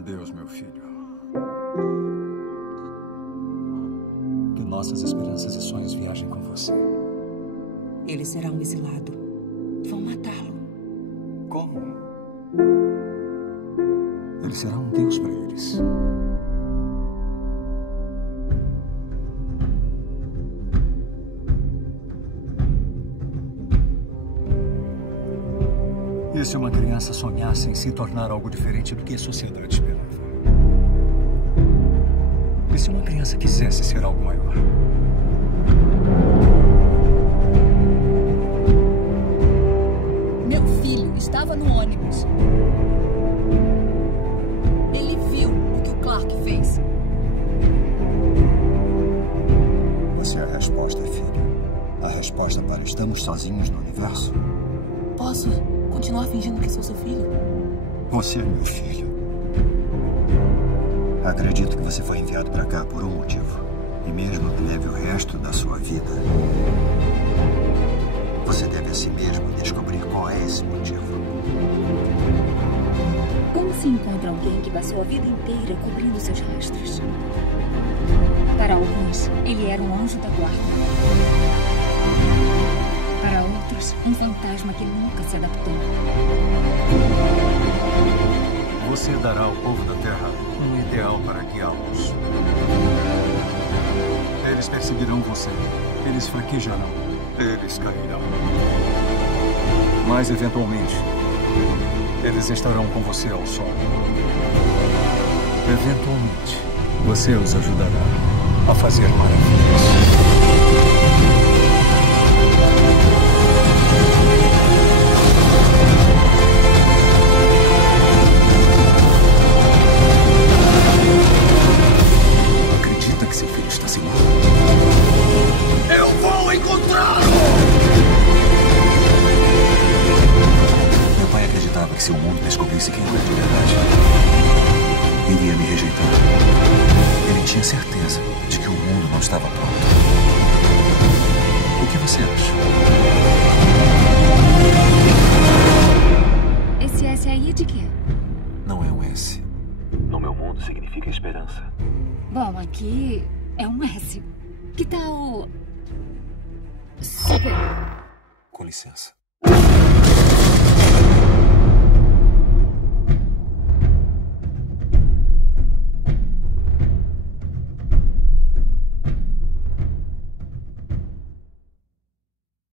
Adeus, meu filho. Que nossas esperanças e sonhos viajem com você. Ele será um exilado. Vão matá-lo. Como? Ele será um deus para eles. E se uma criança sonhasse em se tornar algo diferente do que a sociedade esperava? E se uma criança quisesse ser algo maior? Meu filho estava no ônibus. Ele viu o que o Clark fez. Você é a resposta, filho. A resposta para estamos sozinhos no universo. Posso continuar fingindo que sou seu filho? Você é meu filho. Acredito que você foi enviado para cá por um motivo. E mesmo que leve o resto da sua vida, você deve a si mesmo descobrir qual é esse motivo. Como se encontra alguém que passou a vida inteira cobrindo seus rastros? Para alguns, ele era um anjo da guarda. Para outros, um fantasma que nunca se adaptou. Você dará ao povo da Terra um ideal para guiá-los. Eles perseguirão você. Eles fraquejarão. Eles cairão. Mas, eventualmente, eles estarão com você ao sol. Eventualmente, você os ajudará a fazer maravilhas. Acredita que seu filho está sem mão? Eu vou encontrá-lo! Meu pai acreditava que se o mundo descobrisse quem eu era de verdade, ele ia me rejeitar. Ele tinha certeza de que o mundo não estava pronto. O que você acha? Esse S aí é de quê? Não é um S. No meu mundo significa esperança. Bom, aqui é um S. Que tal... Super? Com licença.